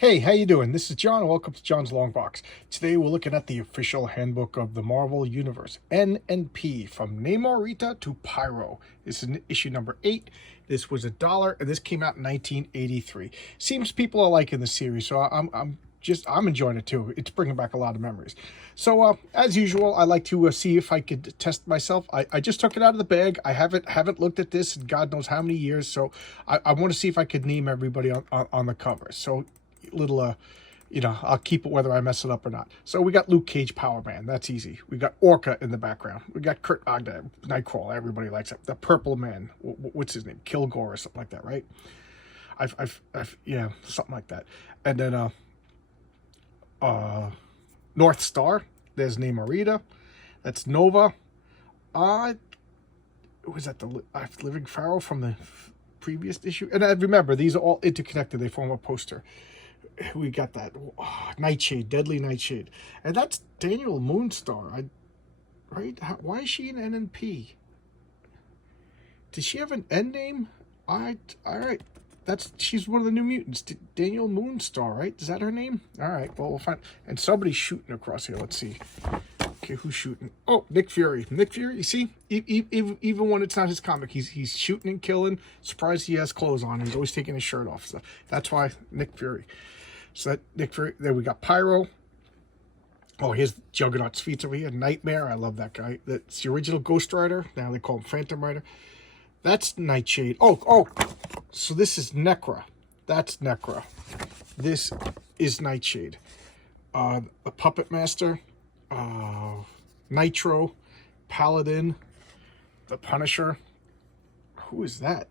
Hey, how you doing? This is John. Welcome to John's Long Box. Today we're looking at the official handbook of the Marvel Universe, N&P, from Namorita to Pyro. This is issue number 8. This was $1, and this came out in 1983. Seems people are liking the series, so I'm enjoying it too. It's bringing back a lot of memories. So as usual, I like to see if I could test myself. I just took it out of the bag. I haven't looked at this in God knows how many years, so I want to see if I could name everybody on the cover. So little I'll keep it whether I mess it up or not. So we got Luke Cage, Power Man. That's easy. We got Orca in the background. We got Kurt Ogden, Nightcrawler. Everybody likes it. The Purple Man. What's his name? Kilgore or something like that, right? Yeah, something like that. And then North Star. There's Namorita. That's Nova. Was that the Living Pharaoh from the previous issue? And remember, these are all interconnected. They form a poster. We got that Nightshade, Deadly Nightshade, and that's Daniel Moonstar. Right? Why is she an N&P? Does she have an N name? All right. She's one of the New Mutants. Daniel Moonstar, right? Is that her name? All right. Well, we'll find. And somebody's shooting across here. Let's see. Okay, who's shooting? Oh, Nick Fury. Nick Fury. You see, even when it's not his comic, he's shooting and killing. Surprised he has clothes on. He's always taking his shirt off. So that's why Nick Fury. So that Nick Fury. There we got Pyro. Oh, here's Juggernaut's feet over here. Nightmare. I love that guy. That's the original Ghost Rider. Now they call him Phantom Rider. That's Nightshade. Oh. So this is Necra. That's Necra. This is Nightshade. The Puppet Master. Nitro. Paladin. The Punisher. Who is that?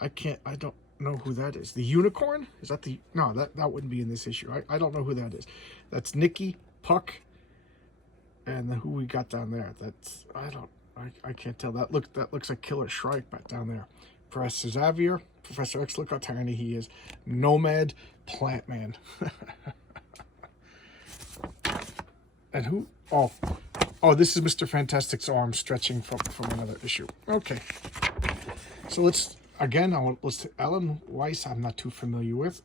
I don't know who that is. The Unicorn? Is that the... No, that wouldn't be in this issue. I don't know who that is. That's Nikki, Puck, and then who we got down there. That's... I can't tell. That looks like Killer Shrike back down there. Professor Xavier. Professor X, look how tiny he is. Nomad, Plant Man. And who... Oh, this is Mr. Fantastic's arm stretching from another issue. Okay. So let's Ellen Weiss, I'm not too familiar with.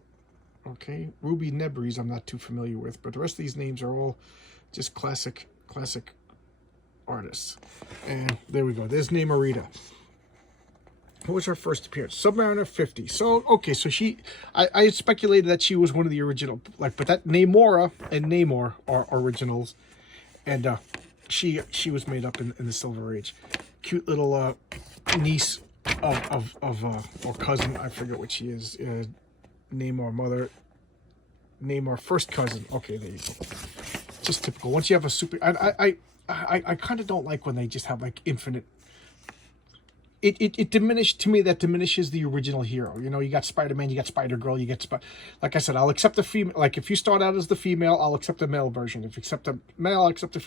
Okay. Ruby Nebres, I'm not too familiar with. But the rest of these names are all just classic artists. And there we go. There's Namorita. What was her first appearance? Submariner 50. So, okay, so I speculated that she was one of the original, but that Namora and Namor are originals. And she was made up in the Silver Age. Cute little niece of or cousin, I forget what she is. Namor mother. Namor first cousin. Okay, there you go. Just typical. Once you have a super... I kind of don't like when they just have like infinite... It diminished, to me, that diminishes the original hero. You know, you got Spider-Man, you got Spider-Girl, you get... Like I said, I'll accept the female... Like, if you start out as the female, I'll accept the male version. If you accept the male, I'll accept the...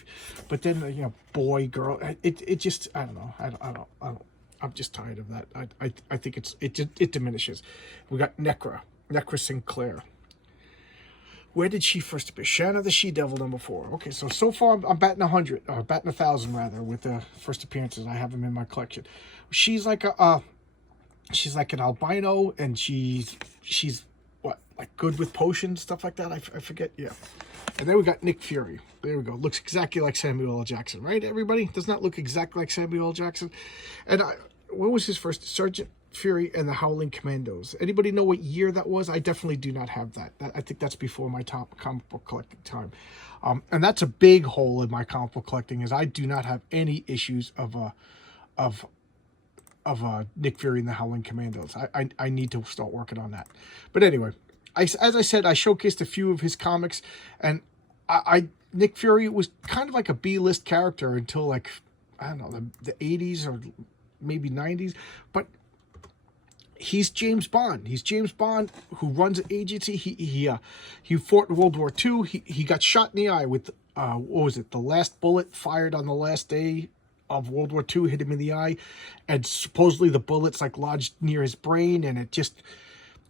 But then, you know, boy, girl, it just... I don't know. I don't... I'm just tired of that. I think it diminishes. We got Necra Sinclair. Where did she first appear? Shanna the She-Devil, number 4. Okay, so far I'm batting 100, or batting 1,000 rather, with the first appearances. I have them in my collection. She's like she's like an albino, and she's what, like good with potions, stuff like that. I forget. Yeah. And then we got Nick Fury. There we go. Looks exactly like Samuel L. Jackson, right? Everybody does not look exactly like Samuel L. Jackson. And what was his first? Sergeant Fury and the Howling Commandos. Anybody know what year that was? I definitely do not have that. I think that's before my comic book collecting time. And that's a big hole in my comic book collecting, is I do not have any issues of Nick Fury and the Howling Commandos. I need to start working on that. But anyway, as I said, I showcased a few of his comics, and Nick Fury was kind of like a B-list character until, like, I don't know, the 80s or maybe 90s, but he's James Bond. He's James Bond who runs an agency. He fought in World War II. He got shot in the eye with, what was it, the last bullet fired on the last day of World War II hit him in the eye, and supposedly the bullet's like lodged near his brain, and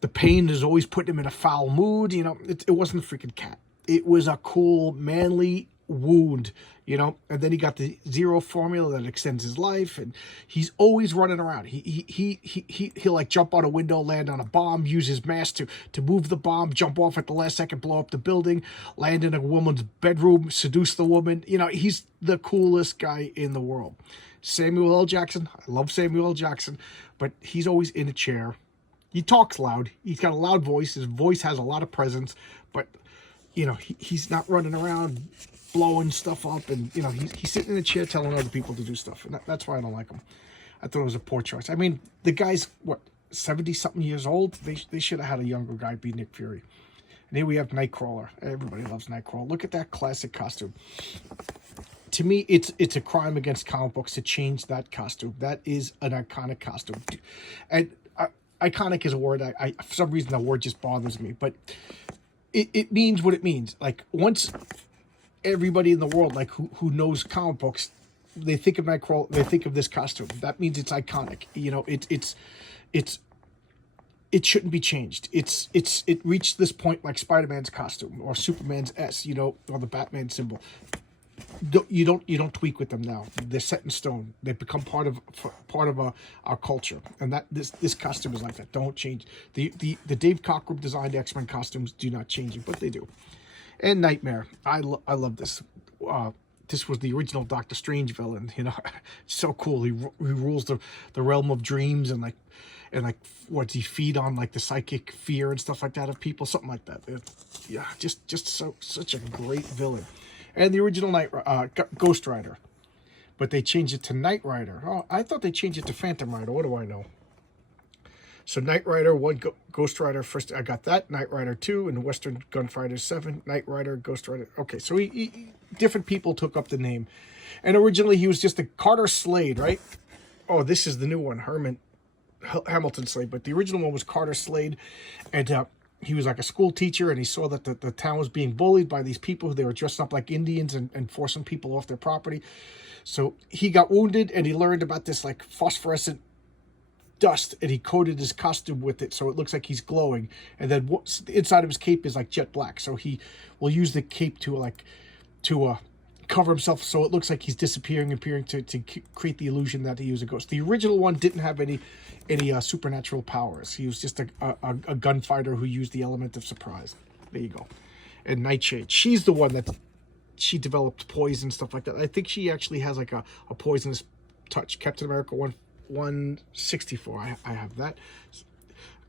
the pain is always putting him in a foul mood. You know, it wasn't a freaking cat. It was a cool, manly wound, you know. And then he got the zero formula that extends his life, and he's always running around. He'll like jump out a window, land on a bomb, use his mask to move the bomb, jump off at the last second, blow up the building, land in a woman's bedroom, seduce the woman. You know, he's the coolest guy in the world. Samuel L. Jackson, I love Samuel L. Jackson, but he's always in a chair. He talks loud. He's got a loud voice. His voice has a lot of presence, but, you know, he's not running around blowing stuff up, and, you know, he's sitting in a chair telling other people to do stuff, and that's why I don't like him. I thought it was a poor choice. I mean, the guy's, what, 70-something years old? They should have had a younger guy be Nick Fury. And here we have Nightcrawler. Everybody loves Nightcrawler. Look at that classic costume. To me, it's a crime against comic books to change that costume. That is an iconic costume. And iconic is a word, I for some reason, that word just bothers me. But it means what it means. Like, once everybody in the world, like, who knows comic books, they think of Nightcrawler, they think of this costume. That means it's iconic. You know, it shouldn't be changed. It reached this point like Spider-Man's costume or Superman's S, you know, or the Batman symbol. You don't tweak with them now. They're set in stone. They become part of our culture, and that this costume is like that. Don't change the Dave Cockrum designed X-Men costumes. Do not change it, but they do. And Nightmare, I love this. This was the original Doctor Strange villain. You know, so cool. He rules the realm of dreams, and what's he feed on, like the psychic fear and stuff like that of people, something like that. Yeah, just such a great villain. And the original Ghost Rider, but they changed it to Knight Rider. Oh, I thought they changed it to Phantom Rider. What do I know? So Knight Rider 1, Ghost Rider first. I got that. Knight Rider 2, and Western Gunfighter 7. Knight Rider, Ghost Rider. Okay, so different people took up the name, and originally he was just a Carter Slade, right? Oh, this is the new one, Hamilton Slade, but the original one was Carter Slade, and he was like a school teacher, and he saw that the town was being bullied by these people who they were dressing up like Indians and forcing people off their property. So he got wounded, and he learned about this like phosphorescent dust, and he coated his costume with it so it looks like he's glowing. And then the inside of his cape is like jet black, so he will use the cape to cover himself so it looks like he's disappearing, appearing to create the illusion that he was a ghost. The original one didn't have any supernatural powers. He was just a gunfighter who used the element of surprise. There you go. And Nightshade, she's the one that she developed poison, stuff like that. I think she actually has like a poisonous touch. Captain America 164, I have that.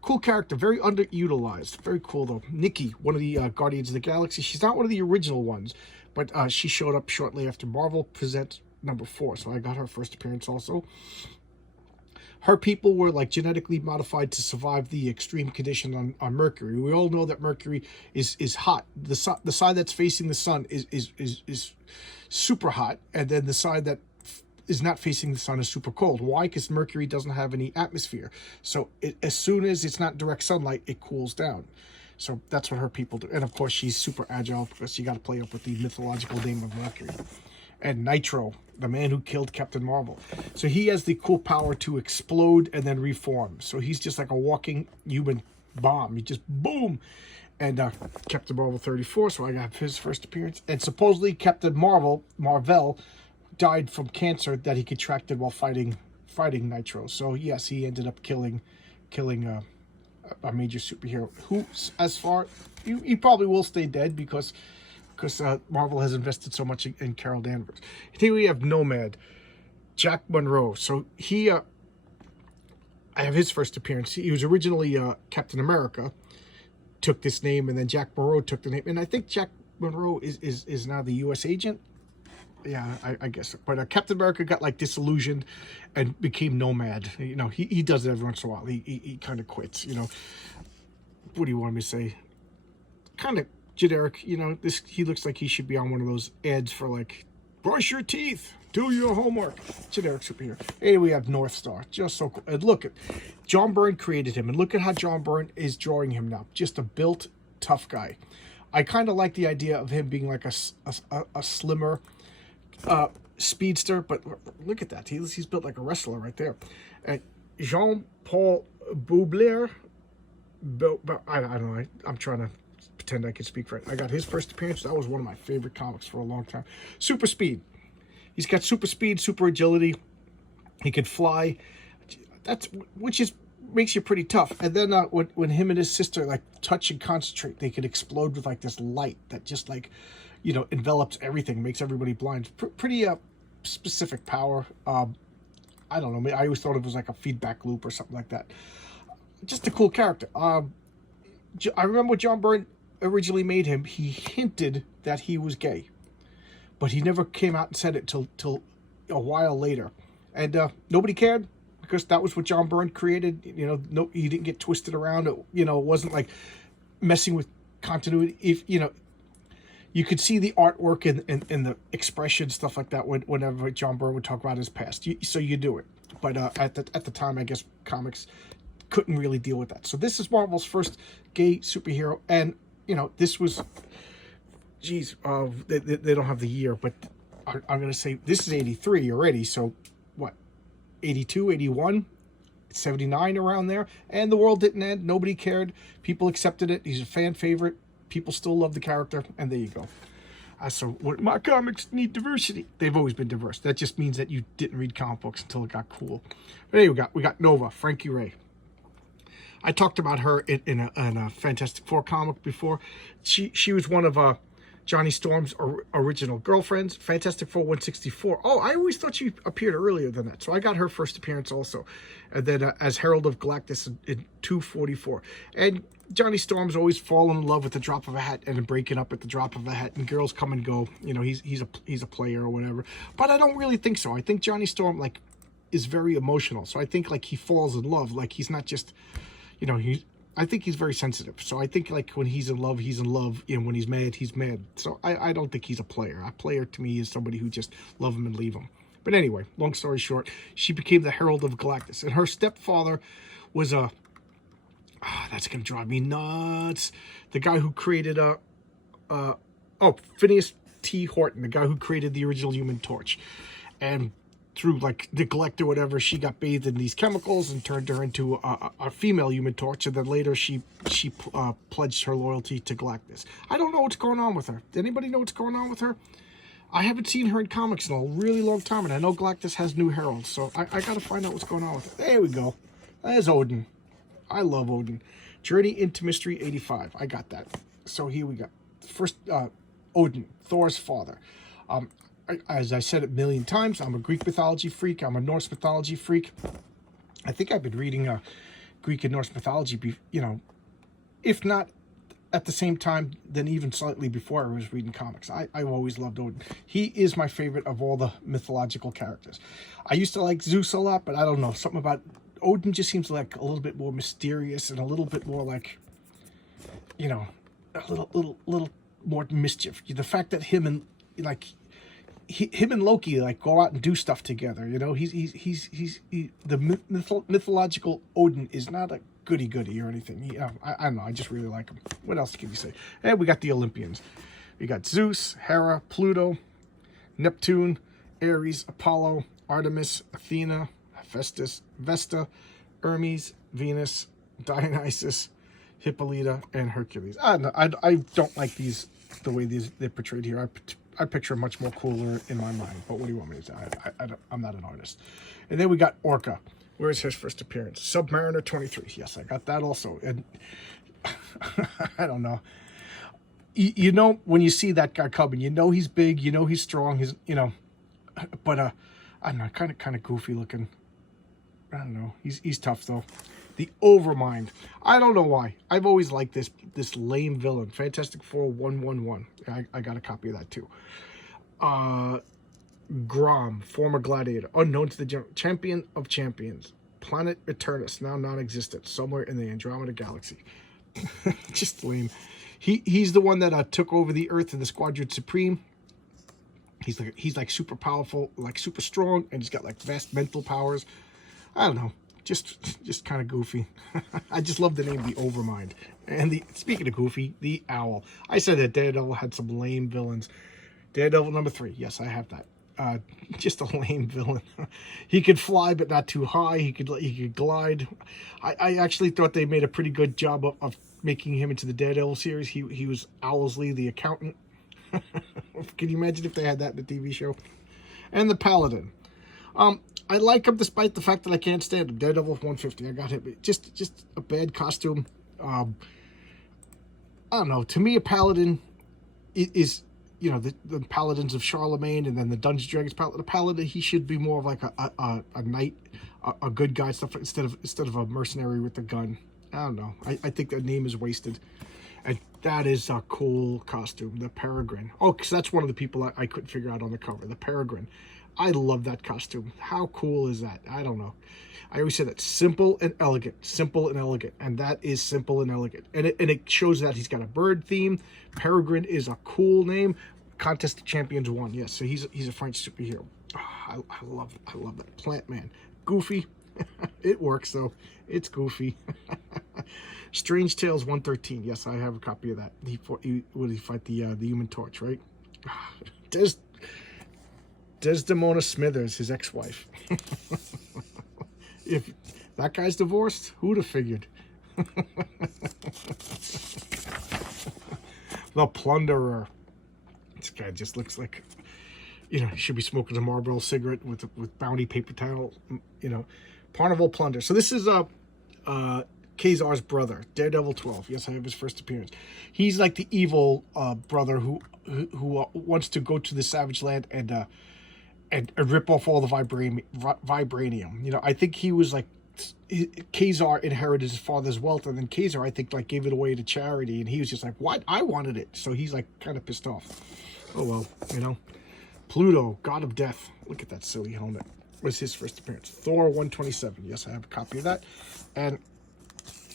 Cool character, very underutilized. Very cool though. Nikki, one of the Guardians of the Galaxy. She's not one of the original ones, but she showed up shortly after Marvel Presents #4, so I got her first appearance also. Her people were like genetically modified to survive the extreme condition on Mercury. We all know that Mercury is hot. The side that's facing the sun is super hot, and then the side that is not facing the sun is super cold. Why? Because Mercury doesn't have any atmosphere. So as soon as it's not direct sunlight, it cools down. So that's what her people do. And of course, she's super agile because you got to play up with the mythological name of Mercury. And Nitro, the man who killed Captain Marvel. So he has the cool power to explode and then reform. So he's just like a walking human bomb. He just boom. And Captain Marvel 34, so I got his first appearance. And supposedly Captain Marvel died from cancer that he contracted while fighting Nitro. So yes, he ended up killing a major superhero who, as far, he probably will stay dead because Marvel has invested so much in Carol Danvers. Here we have Nomad, Jack Monroe. So he, I have his first appearance. He was originally Captain America, took this name, and then Jack Monroe took the name. And I think Jack Monroe is now the U.S. agent. Yeah, I guess. But Captain America got like disillusioned and became Nomad. You know, he does it every once in a while. He kind of quits. You know, what do you want me to say? Kind of generic. You know, he looks like he should be on one of those ads for like, brush your teeth, do your homework. Generic superhero. Anyway, we have North Star. Just so cool. And look at John Byrne created him, and look at how John Byrne is drawing him now. Just a built tough guy. I kind of like the idea of him being like a slimmer speedster, but look at that. He's built like a wrestler right there. Jean-Paul Boublil, I don't know. I'm trying to pretend I could speak for it. I got his first appearance. That was one of my favorite comics for a long time. Super speed. He's got super speed, super agility. He could fly. Which makes you pretty tough. And then when him and his sister like touch and concentrate, they could explode with like this light that just like, envelops everything, makes everybody blind. Pretty specific power. I don't know. I always thought it was like a feedback loop or something like that. Just a cool character. I remember when John Byrne originally made him, he hinted that he was gay, but he never came out and said it till a while later, and nobody cared because that was what John Byrne created. No, he didn't get twisted around. It wasn't like messing with continuity. If you could see the artwork and the expression, stuff like that, whenever John Byrne would talk about his past. So you do it. But at the time, I guess comics couldn't really deal with that. So this is Marvel's first gay superhero. And, this was, geez, they don't have the year, but I'm going to say this is 83 already. So what, 82, 81, 79 around there. And the world didn't end. Nobody cared. People accepted it. He's a fan favorite. People still love the character, and there you go. So what my comics need diversity. They've always been diverse. That just means that you didn't read comic books until it got cool. But there we got Nova, Frankie Ray. I talked about her in a Fantastic Four comic before. She was one of Johnny Storm's original girlfriends. Fantastic Four 164. Oh, I always thought she appeared earlier than that. So I got her first appearance also. And then as Herald of Galactus in 244. And Johnny Storm's always fallen in love with the drop of a hat and breaking up at the drop of a hat, and girls come and go. He's a player or whatever. But I don't really think so. I think Johnny Storm is very emotional. So I think he falls in love. He's not just, I think he's very sensitive. So I think when he's in love, he's in love. When he's mad, he's mad. So I don't think he's a player. A player to me is somebody who just love him and leave him. But anyway, long story short, she became the Herald of Galactus, and her stepfather was a. That's going to drive me nuts. The guy who created Phineas T. Horton, the guy who created the original Human Torch. And through neglect or whatever, she got bathed in these chemicals and turned her into a female Human Torch. And then later she pledged her loyalty to Galactus. I don't know what's going on with her. Does anybody know what's going on with her? I haven't seen her in comics in a really long time, and I know Galactus has new heralds, so I got to find out what's going on with her. There we go. There's Odin. I love Odin. Journey into Mystery 85. I got that. So here we go. First, Odin, Thor's father. As I said a million times, I'm a Greek mythology freak. I'm a Norse mythology freak. I think I've been reading Greek and Norse mythology, if not at the same time, then even slightly before I was reading comics. I've always loved Odin. He is my favorite of all the mythological characters. I used to like Zeus a lot, but I don't know. Something about Odin just seems like a little bit more mysterious and a little bit more a little more mischief. The fact that him and Loki go out and do stuff together. The mythological Odin is not a goody or anything. I don't know. I just really like him. What else can you say? And we got the Olympians. We got Zeus, Hera, Pluto, Neptune, Ares, Apollo, Artemis, Athena, Hephaestus, Vesta, Hermes, Venus, Dionysus, Hippolyta, and Hercules. I don't like the way they're portrayed here. I picture much more cooler in my mind. But what do you want me to say? I'm not an artist. And then we got Orca. Where's his first appearance? Submariner 23. Yes, I got that also. And I don't know. When you see that guy coming, he's big, he's strong, but I don't know, kind of goofy looking. I don't know. He's tough though. The Overmind. I don't know why. I've always liked this lame villain. Fantastic Four 111. I got a copy of that too. Grom, former gladiator, unknown to the general, champion of champions, planet Eternus, now non-existent, somewhere in the Andromeda galaxy. Just lame. He's the one that took over the Earth in the Squadron Supreme. He's super powerful, super strong, and he's got vast mental powers. I don't know, just kind of goofy. I just love the name, the Overmind. And speaking of goofy, the Owl. I said that Daredevil had some lame villains. Daredevil number 3. Yes, I have that. Just a lame villain. He could fly, but not too high. He could glide. I actually thought they made a pretty good job of making him into the Daredevil series. He was Owlsley, the accountant. Can you imagine if they had that in the TV show? And the Paladin. I like him despite the fact that I can't stand him. Daredevil 150. I got him. Just a bad costume. I don't know. To me, a Paladin is you know, the Paladins of Charlemagne, and then the Dungeons Dragons Paladin. The Paladin, he should be more of like a knight, a good guy stuff instead of a mercenary with a gun. I don't know. I think that name is wasted. And that is a cool costume, the Peregrine. Oh, because that's one of the people I couldn't figure out on the cover, the Peregrine. I love that costume. How cool is that? I don't know. I always say that simple and elegant, and that is simple and elegant. And it shows that he's got a bird theme. Peregrine is a cool name. Contest of Champions 1, yes. So he's a French superhero. Oh, I love that. Plant Man, goofy. It works though. It's goofy. Strange Tales 113. Yes, I have a copy of that. Would he fight the Human Torch, right? Desdemona Smithers, his ex-wife. If that guy's divorced, who'd have figured? The Plunderer. This guy just looks like, you know, he should be smoking a Marlboro cigarette with Bounty paper towel. You know, Carnival Plunder. So this is Kazar's brother, Daredevil 12. Yes, I have his first appearance. He's like the evil brother who wants to go to the Savage Land and rip off all the vibranium. You know, I think he was like, Kazar inherited his father's wealth, and then Kazar, I think, like gave it away to charity, and he was just like, what? I wanted it. So he's like kind of pissed off. Oh well, you know. Pluto, God of Death. Look at that silly helmet. Was his first appearance. Thor 127. Yes, I have a copy of that. And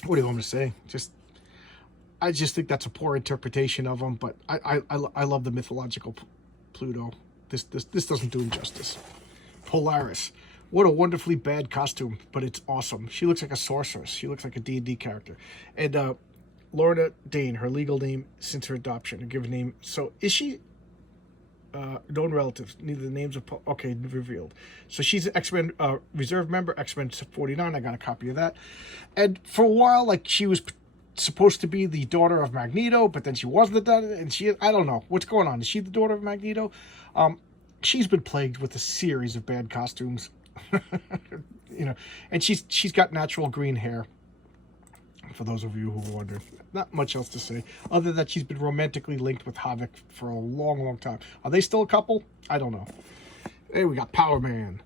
what do you want me to say? I just think that's a poor interpretation of him, but I love the mythological Pluto. This doesn't do him justice. Polaris. What a wonderfully bad costume, but it's awesome. She looks like a sorceress. She looks like a D&D character. And Lorna Dane, her legal name since her adoption, her given name. So is she known relatives? Neither the names are okay, revealed. So she's an X-Men reserve member, X-Men 49. I got a copy of that. And for a while, like, she was supposed to be the daughter of Magneto, but then she wasn't that, and I don't know what's going on. Is she the daughter of Magneto? She's been plagued with a series of bad costumes. You know, and she's got natural green hair, for those of you who wonder. Not much else to say other than that she's been romantically linked with Havoc for a long time. Are they still a couple? I don't know. Hey, we got Power Man.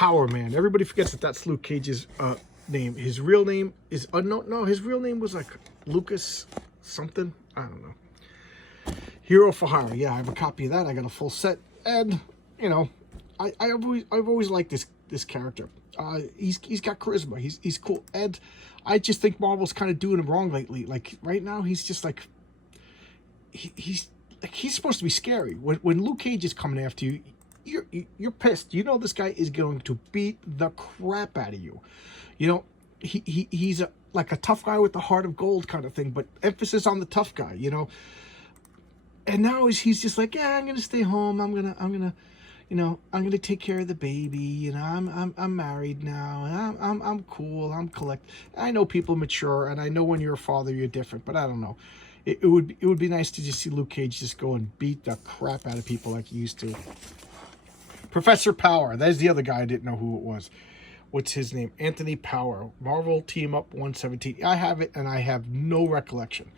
Everybody forgets that that's Luke Cage's name. His real name is unknown. No, his real name was like Lucas something. I don't know. Hero for Hire. Yeah, I have a copy of that. I got a full set, and you know, I've always liked this character. He's got charisma. He's cool, and I just think Marvel's kind of doing him wrong lately. Like right now, he's just like he's supposed to be scary. When Luke Cage is coming after you, you're pissed. You know this guy is going to beat the crap out of you. You know, he's like a tough guy with the heart of gold kind of thing, but emphasis on the tough guy. You know, and now he's just like, yeah, I'm gonna stay home. I'm gonna. You know, I'm gonna take care of the baby. You know, I'm married now, and I'm cool. I'm collect. I know people mature, and I know when you're a father, you're different. But I don't know. It would be nice to just see Luke Cage just go and beat the crap out of people like he used to. Professor Power. There's the other guy. I didn't know who it was. What's his name? Anthony Power. Marvel Team Up 117. I have it, and I have no recollection.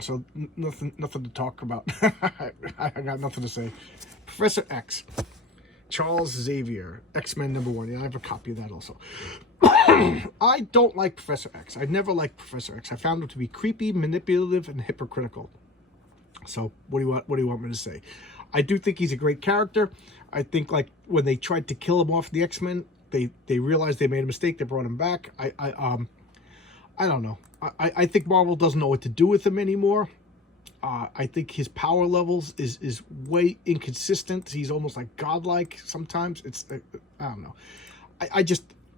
So nothing to talk about. I got nothing to say. Professor X, Charles Xavier, X-Men #1. Yeah, I have a copy of that also. I don't like Professor X. I never liked Professor X. I found him to be creepy, manipulative, and hypocritical. So what do you want me to say? I do think he's a great character. I think like when they tried to kill him off the X-Men, they realized they made a mistake. They brought him back. I don't know. I think Marvel doesn't know what to do with him anymore. I think his power levels is way inconsistent. He's almost like godlike sometimes. It's I don't know.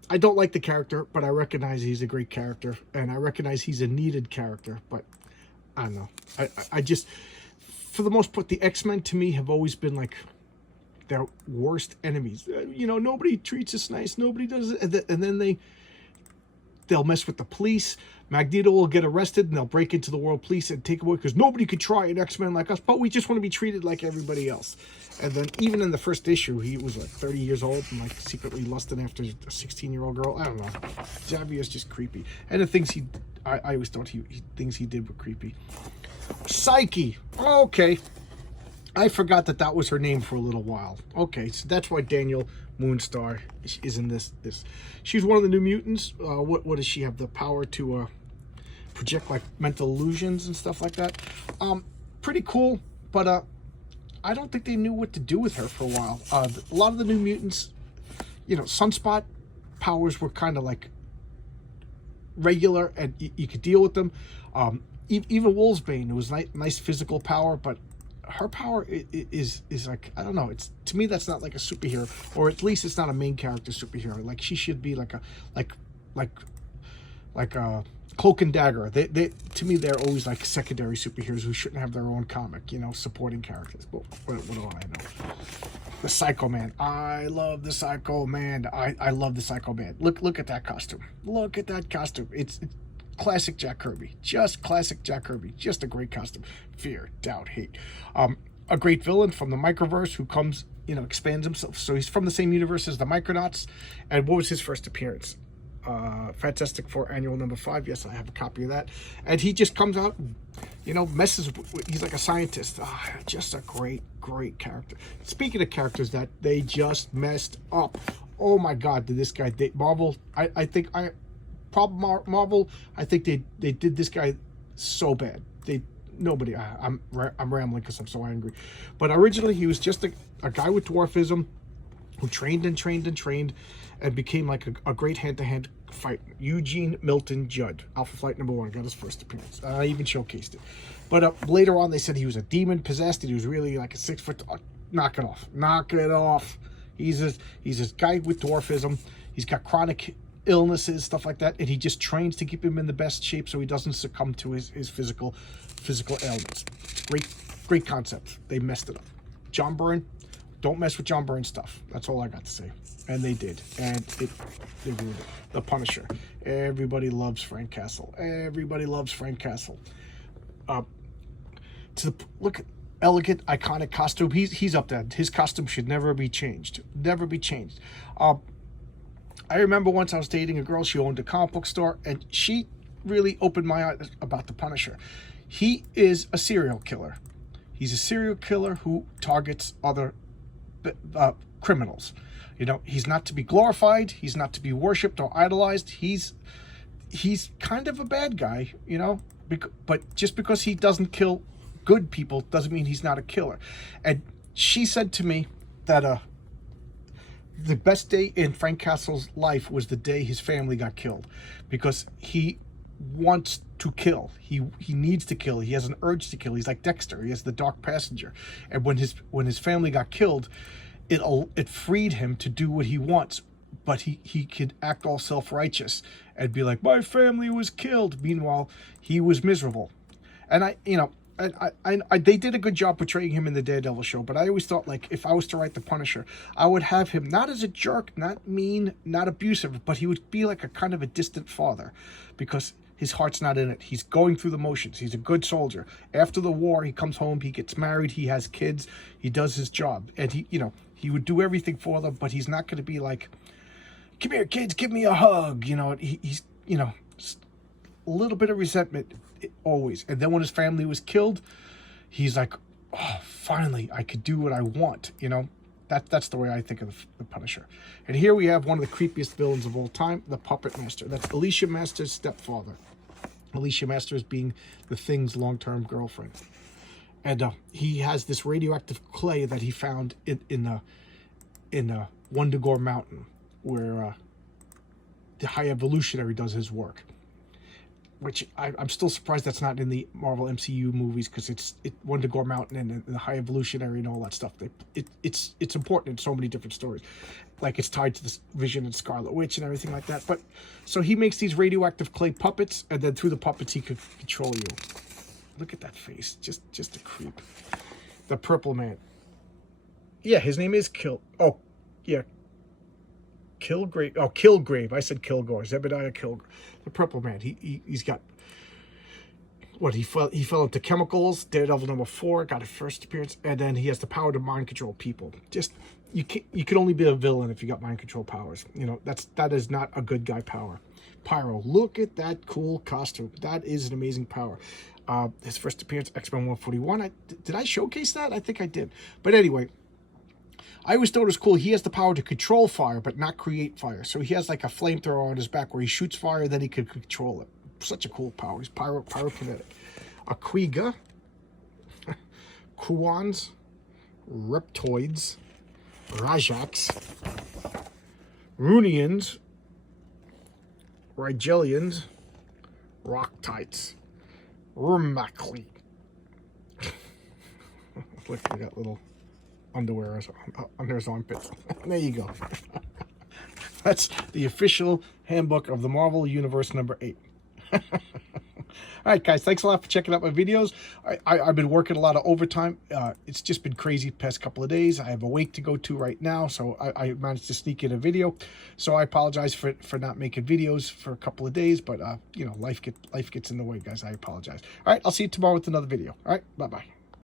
I don't like the character, but I recognize he's a great character, and I recognize he's a needed character. But I don't know. I just, for the most part, the X-Men to me have always been like their worst enemies. You know, nobody treats us nice. Nobody does it, and then they they'll mess with the police. Magneto will get arrested, and they'll break into the world police and take away, because nobody could try an X-Men like us, but we just want to be treated like everybody else. And then even in the first issue, he was like 30 years old and like secretly lusting after a 16-year-old girl. I don't know. Xavier's just creepy. And the things I always thought things he did were creepy. Psyche. Okay. I forgot that was her name for a little while. Okay, so that's why Daniel Moonstar is in this. She's one of the New Mutants. What does she have? The power to project like mental illusions and stuff like that. Pretty cool, but I don't think they knew what to do with her for a while. A lot of the New Mutants, you know, Sunspot powers were kind of like regular, and you could deal with them. Even Wolfsbane, it was nice physical power, but her power is like, I don't know. It's, to me, that's not like a superhero, or at least it's not a main character superhero. Like, she should be like a Cloak and Dagger. They to me, they're always like secondary superheroes who shouldn't have their own comic, you know, supporting characters. But what do I know? The Psycho Man. I love the Psycho Man. I love the Psycho Man. Look at that costume. Look at that costume. It's classic Jack Kirby. Just classic Jack Kirby. Just a great costume. Fear, doubt, hate. A great villain from the Microverse who comes, you know, expands himself. So he's from the same universe as the Micronauts. And what was his first appearance? Fantastic Four Annual number 5. Yes, I have a copy of that. And he just comes out and, you know, messes with, he's like a scientist. Just a great character. Speaking of characters that they just messed up, oh my God, did this guy, Marvel, I think Marvel, I think they did this guy so bad. I'm rambling because I'm so angry. But originally he was just a guy with dwarfism who trained and became like a great hand-to-hand fighter. Eugene Milton Judd, Alpha Flight number 1, got his first appearance. I even showcased it. But later on they said he was a demon possessed, and he was really like a 6 foot. Knock it off. He's this guy with dwarfism. He's got chronic illnesses, stuff like that, and he just trains to keep him in the best shape so he doesn't succumb to his physical ailments. Great concept. They messed it up. John Byrne, don't mess with John Byrne stuff. That's all I got to say. And they did, and they ruined it. The Punisher. Everybody loves Frank Castle. Look at elegant, iconic costume. He's up there. His costume should never be changed. I remember once I was dating a girl. She owned a comic book store, and she really opened my eyes about the Punisher. He is a serial killer. He's a serial killer who targets other criminals. You know, he's not to be glorified. He's not to be worshipped or idolized. He's kind of a bad guy, you know. But just because he doesn't kill good people doesn't mean he's not a killer. And she said to me that the best day in Frank Castle's life was the day his family got killed, because he wants to kill. He needs to kill. He has an urge to kill. He's like Dexter. He has the dark passenger. And when his family got killed, it freed him to do what he wants. But he could act all self-righteous and be like, my family was killed. Meanwhile, he was miserable. And they did a good job portraying him in the Daredevil show, but I always thought, like, if I was to write the Punisher, I would have him not as a jerk, not mean, not abusive, but he would be like a kind of a distant father, because his heart's not in it. He's going through the motions. He's a good soldier. After the war, he comes home, he gets married, he has kids, he does his job, and he would do everything for them, but he's not going to be like, come here, kids, give me a hug. He's a little bit of resentment always. And then when his family was killed, he's like, oh, finally, I could do what I want. That's the way I think of the Punisher. And here we have one of the creepiest villains of all time, the Puppet Master. That's Alicia Master's stepfather. Alicia Masters being the Thing's long-term girlfriend. And he has this radioactive clay that he found in Wundagore Mountain, where the High Evolutionary does his work. Which I'm still surprised that's not in the Marvel MCU movies, because it's Wundagore Mountain and the High Evolutionary and all that stuff. It's important in so many different stories. Like, it's tied to the Vision and Scarlet Witch and everything like that. But so he makes these radioactive clay puppets, and then through the puppets he could control you. Look at that face, just a creep. The Purple Man. Yeah, his name is Kilgrave. Oh, Kilgrave. I said Kilgore. Zebediah Kilgore. The Purple Man. He's got... What, he fell into chemicals. Daredevil #4 got his first appearance, and then he has the power to mind control people. Just you can only be a villain if you got mind control powers. You know, that is not a good guy power. Pyro, look at that cool costume. That is an amazing power. His first appearance, X-Men 141. Did I showcase that? I think I did. But anyway, I always thought it was cool. He has the power to control fire, but not create fire. So he has like a flamethrower on his back where he shoots fire, then he can control it. Such a cool power. He's pyrokinetic. Aquiga, Kuans, Reptoids, Rajaks, Runians, Rigelians, Rocktites, Rumakli. Look, they got little underwear under his armpits. There you go. That's the official handbook of the Marvel Universe #8. All right, guys, thanks a lot for checking out my videos. I've been working a lot of overtime. It's just been crazy the past couple of days. I have a wake to go to right now, so I managed to sneak in a video. So I apologize for not making videos for a couple of days, but you know, life gets in the way, guys. I apologize. All right, I'll see you tomorrow with another video. All right, bye-bye.